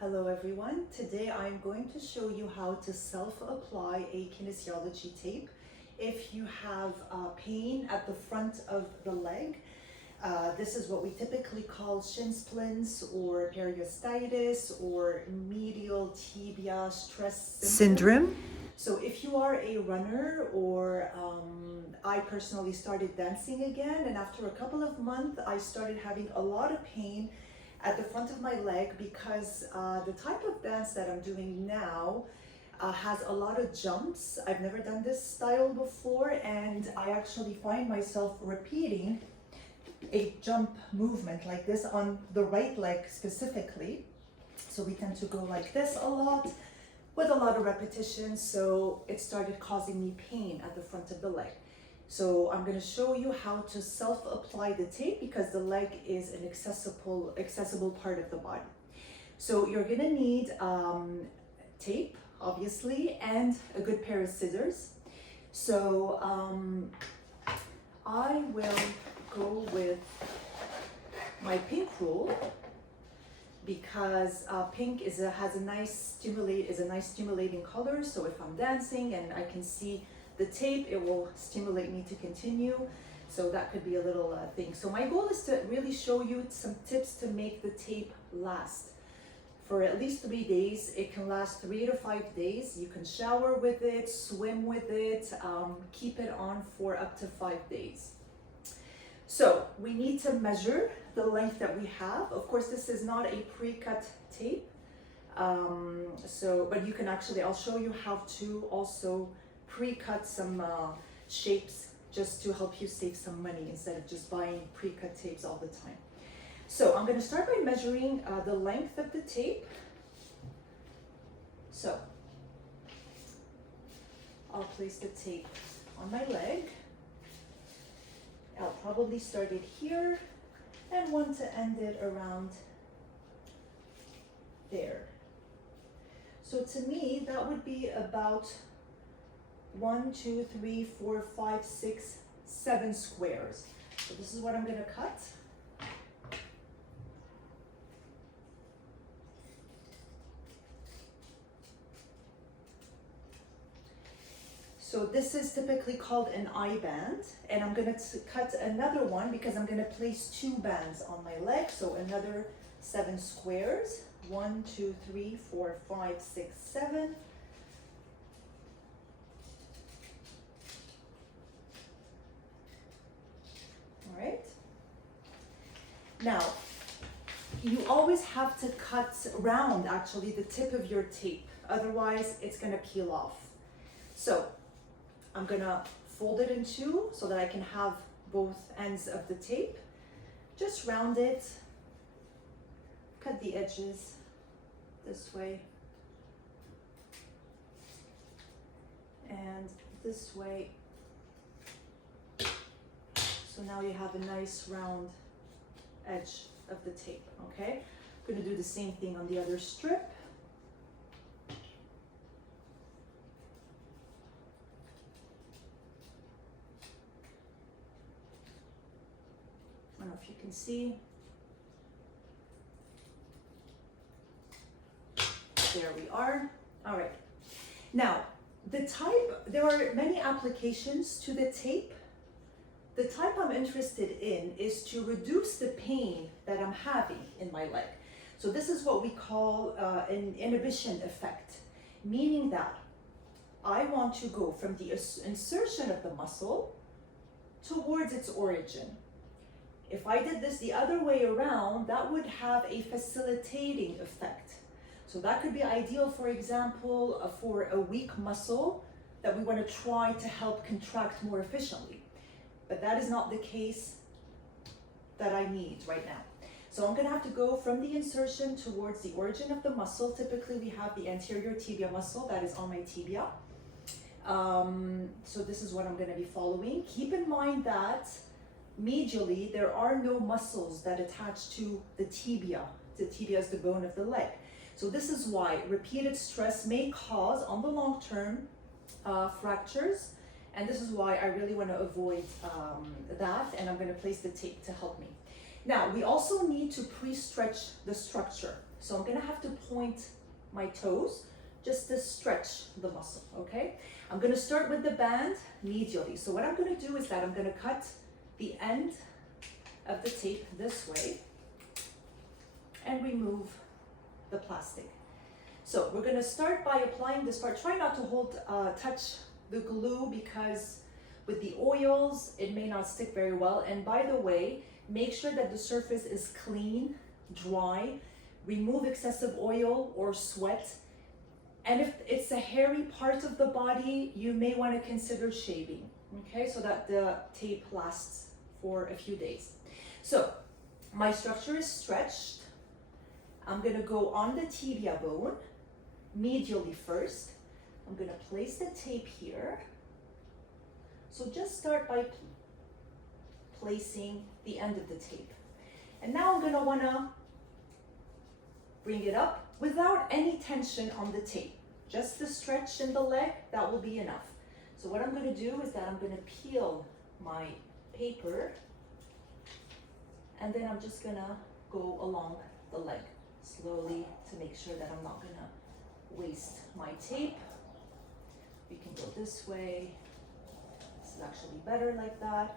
Hello everyone. Today I'm going to show you how to self-apply a kinesiology tape if you have pain at the front of the leg. This is what we typically call shin splints or periostitis or medial tibia stress syndrome. So if you are a runner or I personally started dancing again, and after a couple of months I started having a lot of pain at the front of my leg because the type of dance that I'm doing now has a lot of jumps. I've never done this style before, and I actually find myself repeating a jump movement like this on the right leg specifically. So we tend to go like this a lot with a lot of repetitions, so it started causing me pain at the front of the leg. So I'm going to show you how to self-apply the tape because the leg is an accessible part of the body. So you're going to need tape, obviously, and a good pair of scissors. So I will go with my pink rule because pink has a nice stimulating color. So if I'm dancing and I can see the tape, it will stimulate me to continue. So that could be a little thing. So my goal is to really show you some tips to make the tape last for at least 3 days. It can last 3 to 5 days. You can shower with it, swim with it, keep it on for up to 5 days. So we need to measure the length that we have. Of course, this is not a pre-cut tape. But you can actually, I'll show you how to also pre-cut some shapes just to help you save some money instead of just buying pre-cut tapes all the time. So I'm going to start by measuring the length of the tape. So I'll place the tape on my leg. I'll probably start it here and want to end it around there. So to me, that would be about 1, 2, 3, 4, 5, 6, 7 squares. So this is what I'm going to cut. So this is typically called an eye band, and I'm going to cut another one because I'm going to place 2 bands on my leg. So another 7 squares. 1, 2, 3, 4, 5, 6, 7. All right. Now, you always have to cut round actually the tip of your tape. Otherwise, it's going to peel off. So I'm going to fold it in 2 so that I can have both ends of the tape. Just round it. Cut the edges this way. And this way. So now you have a nice round edge of the tape, okay? I'm going to do the same thing on the other strip. I don't know if you can see. There we are. All right. Now, there are many applications to the tape. The type I'm interested in is to reduce the pain that I'm having in my leg. So this is what we call an inhibition effect, meaning that I want to go from the insertion of the muscle towards its origin. If I did this the other way around, that would have a facilitating effect. So that could be ideal, for example, for a weak muscle that we want to try to help contract more efficiently. But that is not the case that I need right now. So I'm going to have to go from the insertion towards the origin of the muscle. Typically, we have the anterior tibia muscle that is on my tibia. So this is what I'm going to be following. Keep in mind that medially, there are no muscles that attach to the tibia. The tibia is the bone of the leg. So this is why repeated stress may cause, on the long term, fractures. And this is why I really want to avoid that, and I'm going to place the tape to help me. Now, we also need to pre-stretch the structure. So I'm gonna have to point my toes just to stretch the muscle, okay? I'm gonna start with the band medially. So what I'm gonna do is that I'm gonna cut the end of the tape this way and remove the plastic. So we're gonna start by applying this part. Try not to touch the glue, because with the oils, it may not stick very well. And by the way, make sure that the surface is clean, dry, remove excessive oil or sweat. And if it's a hairy part of the body, you may want to consider shaving, okay? So that the tape lasts for a few days. So my structure is stretched. I'm gonna go on the tibia bone, medially first. I'm gonna place the tape here. So just start by placing the end of the tape. And now I'm gonna wanna bring it up without any tension on the tape. Just the stretch in the leg, that will be enough. So what I'm gonna do is that I'm gonna peel my paper, and then I'm just gonna go along the leg slowly to make sure that I'm not gonna waste my tape. We can go this way. This is actually better like that.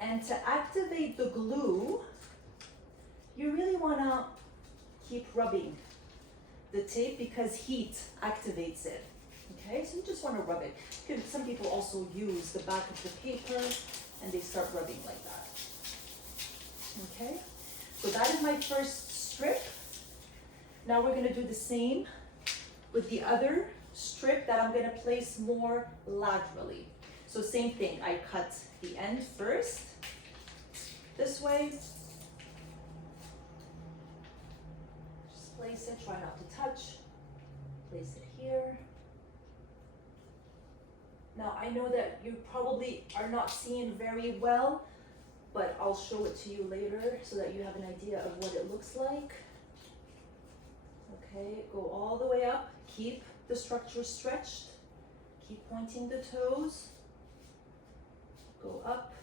And to activate the glue, you really wanna keep rubbing the tape because heat activates it. Okay, so you just wanna rub it. Some people also use the back of the paper and they start rubbing like that. Okay, so that is my first strip. Now we're gonna do the same with the other strip that I'm gonna place more laterally. So same thing, I cut the end first, this way. Just place it, try not to touch. Place it here. Now I know that you probably are not seeing very well, but I'll show it to you later so that you have an idea of what it looks like. Okay, go all the way up, keep the structure stretched, keep pointing the toes, go up.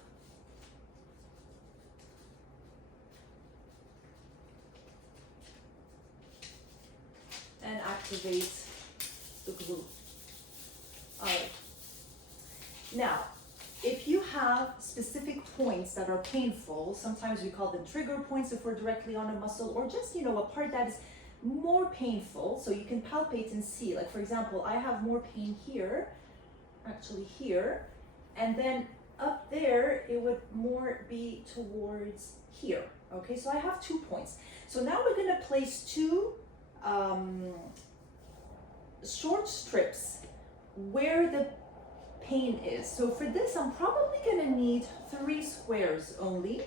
And activate the glue. All right. Now, if you have specific points that are painful, sometimes we call them trigger points if we're directly on a muscle, or just, a part that is more painful, so you can palpate and see. Like for example, I have more pain here, actually here, and then up there, it would more be towards here. Okay, so I have 2 points. So now we're gonna place 2 short strips where the pain is. So for this, I'm probably gonna need 3 squares only.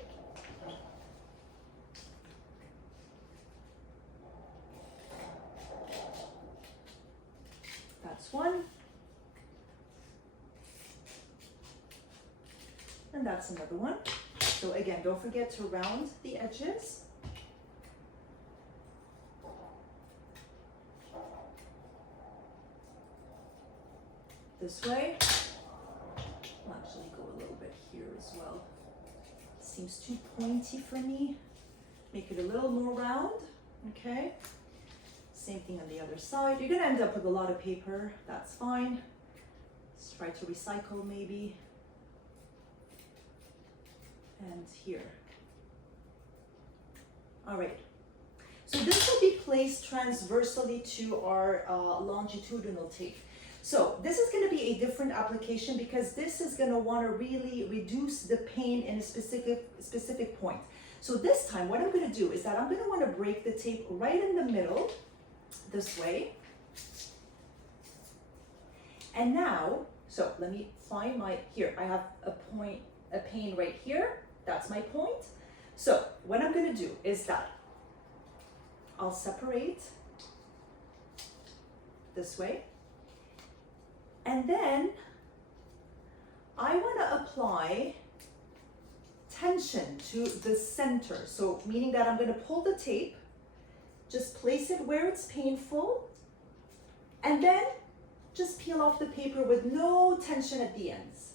That's 1. And that's another one. So again, don't forget to round the edges. This way. I'll actually go a little bit here as well. Seems too pointy for me. Make it a little more round, okay? Same thing on the other side. You're gonna end up with a lot of paper, that's fine. Let's try to recycle maybe. And here. All right. So this will be placed transversely to our longitudinal tape. So this is going to be a different application because this is going to want to really reduce the pain in a specific point. So this time what I'm going to do is that I'm going to want to break the tape right in the middle, this way. And now, so let me find here I have a pain right here. That's my point. So what I'm going to do is that I'll separate this way. And then I want to apply tension to the center. So meaning that I'm going to pull the tape, just place it where it's painful, and then just peel off the paper with no tension at the ends.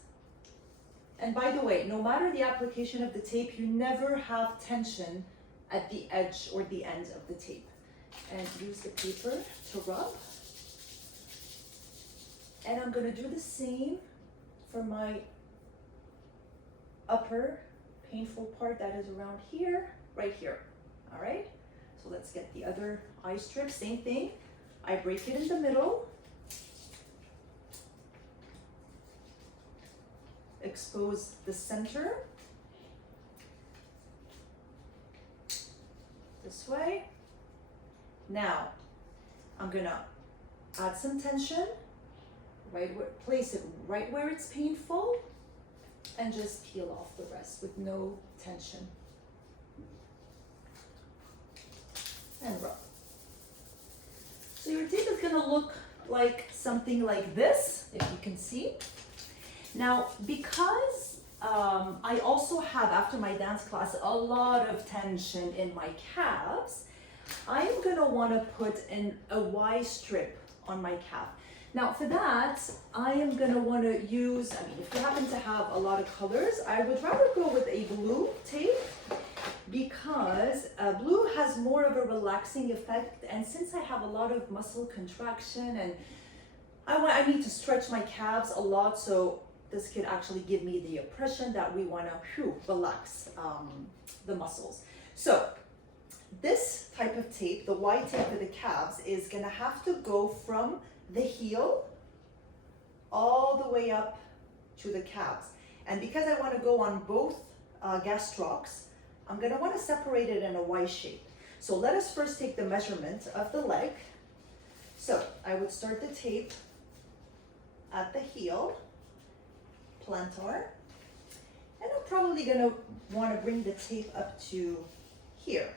And by the way, no matter the application of the tape, you never have tension at the edge or the end of the tape. And use the paper to rub. And I'm gonna do the same for my upper painful part that is around here, right here, all right? So let's get the other eye strip, same thing. I break it in the middle. Expose the center. This way. Now, I'm gonna add some tension, place it right where it's painful, and just peel off the rest with no tension. And rub. So your tape is gonna look like something like this, if you can see. Now, because I also have, after my dance class, a lot of tension in my calves, I am gonna wanna put in a Y strip on my calf. Now for that, I am gonna wanna use, if you happen to have a lot of colors, I would rather go with a blue tape because blue has more of a relaxing effect, and since I have a lot of muscle contraction and I need to stretch my calves a lot, so this could actually give me the impression that we wanna relax the muscles. So this type of tape, the Y tape for the calves, is gonna have to go from the heel all the way up to the calves. And because I want to go on both gastrocs, I'm going to want to separate it in a Y shape. So let us first take the measurement of the leg. So I would start the tape at the heel, plantar, and I'm probably going to want to bring the tape up to here.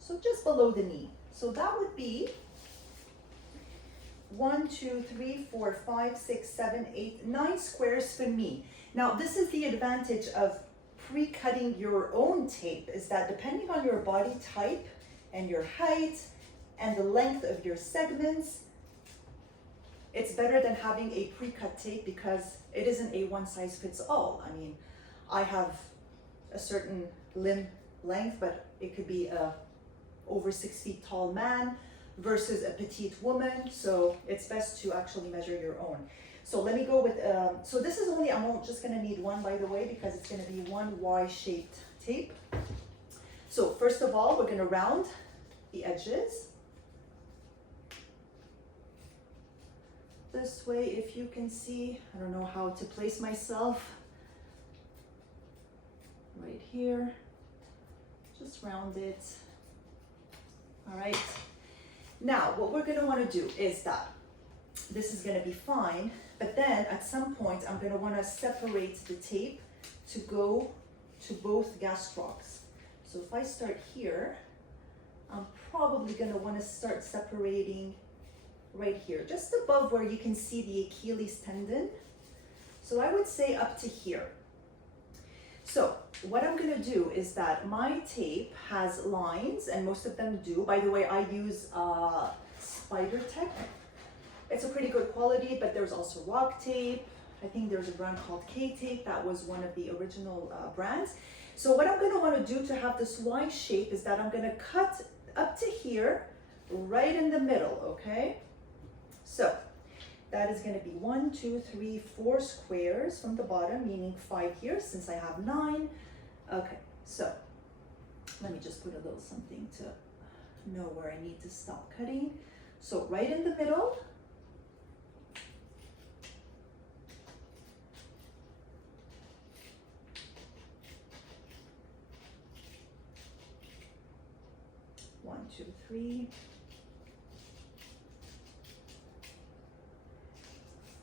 So just below the knee. So that would be 1, 2, 3, 4, 5, 6, 7, 8, 9 squares for me. Now, this is the advantage of pre-cutting your own tape, is that depending on your body type and your height and the length of your segments, it's better than having a pre-cut tape because it isn't a one size fits all. I have a certain limb length, but it could be a over 6 feet tall man versus a petite woman, so it's best to actually measure your own. So let me go with, so this is only, I'm just gonna need one, by the way, because it's gonna be one Y-shaped tape. So first of all, we're gonna round the edges. This way, if you can see, I don't know how to place myself. Right here, just round it. All right. Now, what we're gonna wanna do is that this is gonna be fine, but then at some point, I'm gonna wanna separate the tape to go to both gastrocs. So if I start here, I'm probably gonna wanna start separating right here, just above where you can see the Achilles tendon. So I would say up to here. So what I'm gonna do is that my tape has lines, and most of them do. By the way, I use Spider Tech. It's a pretty good quality, but there's also rock tape. I think there's a brand called K-Tape. That was one of the original brands. So what I'm gonna wanna do to have this Y shape is that I'm gonna cut up to here, right in the middle, okay? So that is going to be 1, 2, 3, 4 squares from the bottom, meaning 5 here since I have 9. Okay, so let me just put a little something to know where I need to stop cutting. So right in the middle. One, 2, 3.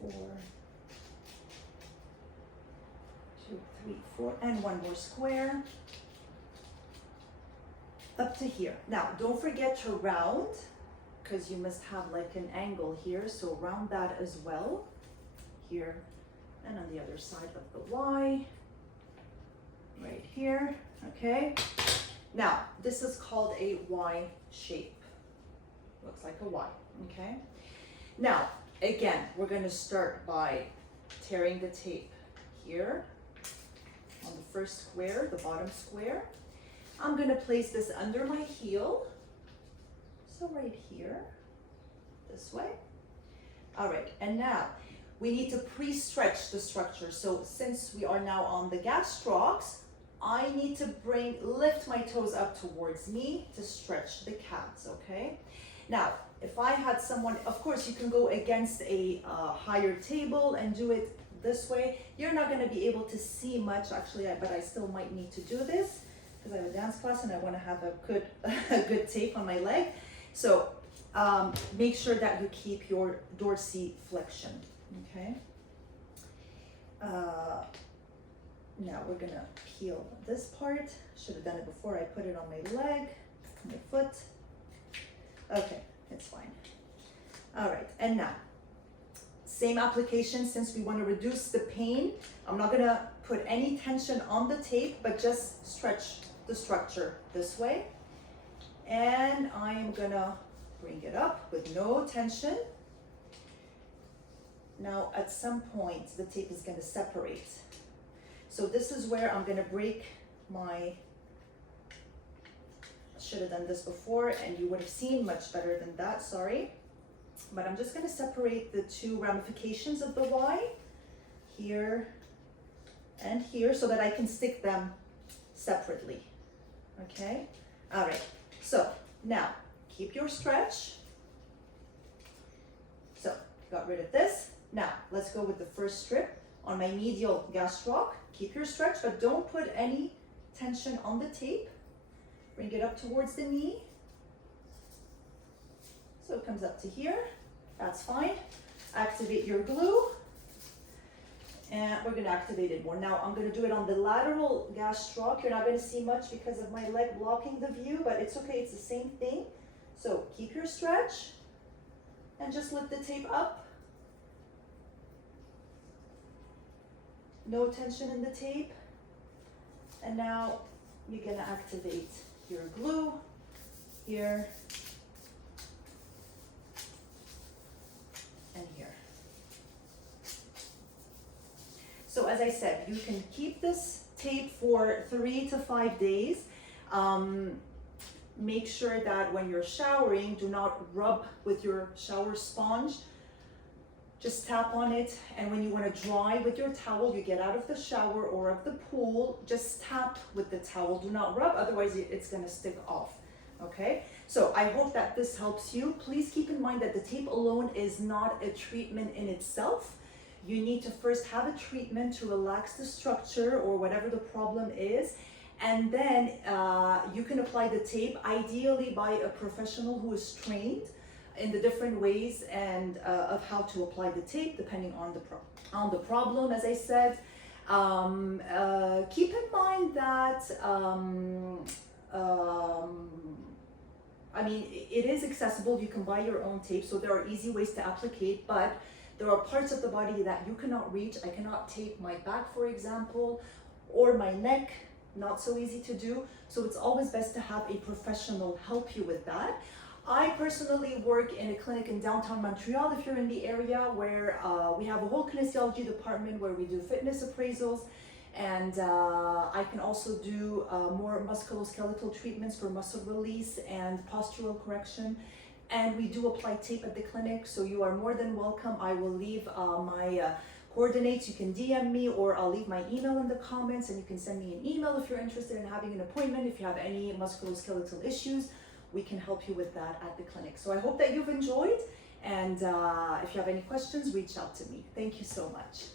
4, 2, 3, 4, and one more square up to here. Now, don't forget to round, because you must have like an angle here, so round that as well, here and on the other side of the Y, right here, okay? Now, this is called a Y shape. Looks like a Y, okay? Now, again, we're going to start by tearing the tape here on the first square, the bottom square. I'm gonna place this under my heel. So right here, this way. All right, and now we need to pre-stretch the structure. So since we are now on the gastrocs, I need to lift my toes up towards me to stretch the calves, okay? Now, if I had someone, of course you can go against a higher table and do it this way. You're not gonna be able to see much, actually, but I still might need to do this because I have a dance class and I wanna have a good tape on my leg. So make sure that you keep your dorsiflexion, okay? Now we're gonna peel this part. Should have done it before I put it on my leg, my foot. Okay, it's fine. All right, and now, same application since we want to reduce the pain. I'm not gonna put any tension on the tape, but just stretch the structure this way. And I am gonna bring it up with no tension. Now, at some point, the tape is gonna separate. So this is where I'm gonna break my, I should have done this before and you would have seen much better than that, sorry. But I'm just gonna separate the two ramifications of the Y, here and here, so that I can stick them separately, okay? All right, so now keep your stretch. So got rid of this. Now let's go with the first strip on my medial gastroc. Keep your stretch, but don't put any tension on the tape. Bring it up towards the knee. So it comes up to here. That's fine. Activate your glue. And we're gonna activate it more. Now I'm gonna do it on the lateral gastroc. You're not gonna see much because of my leg blocking the view, but it's okay, it's the same thing. So keep your stretch and just lift the tape up. No tension in the tape. And now you're gonna activate your glue here and here. So as I said, you can keep this tape for 3 to 5 days. Make sure that when you're showering, do not rub with your shower sponge. Just tap on it, and when you want to dry with your towel, you get out of the shower or of the pool, just tap with the towel. Do not rub, otherwise it's going to stick off. Okay, so I hope that this helps you. Please keep in mind that the tape alone is not a treatment in itself. You need to first have a treatment to relax the structure or whatever the problem is, and then you can apply the tape, ideally by a professional who is trained in the different ways and of how to apply the tape depending on the problem. As I said, keep in mind that I mean, it is accessible. You can buy your own tape, so there are easy ways to applicate, but there are parts of the body that you cannot reach. I cannot tape my back, for example, or my neck. Not so easy to do. So it's always best to have a professional help you with that. I personally work in a clinic in downtown Montreal, if you're in the area, where we have a whole kinesiology department where we do fitness appraisals, and I can also do more musculoskeletal treatments for muscle release and postural correction, and we do apply tape at the clinic, so you are more than welcome. I will leave my coordinates. You can DM me, or I'll leave my email in the comments, and you can send me an email if you're interested in having an appointment. If you have any musculoskeletal issues, we can help you with that at the clinic. So I hope that you've enjoyed, and if you have any questions, reach out to me. Thank you so much.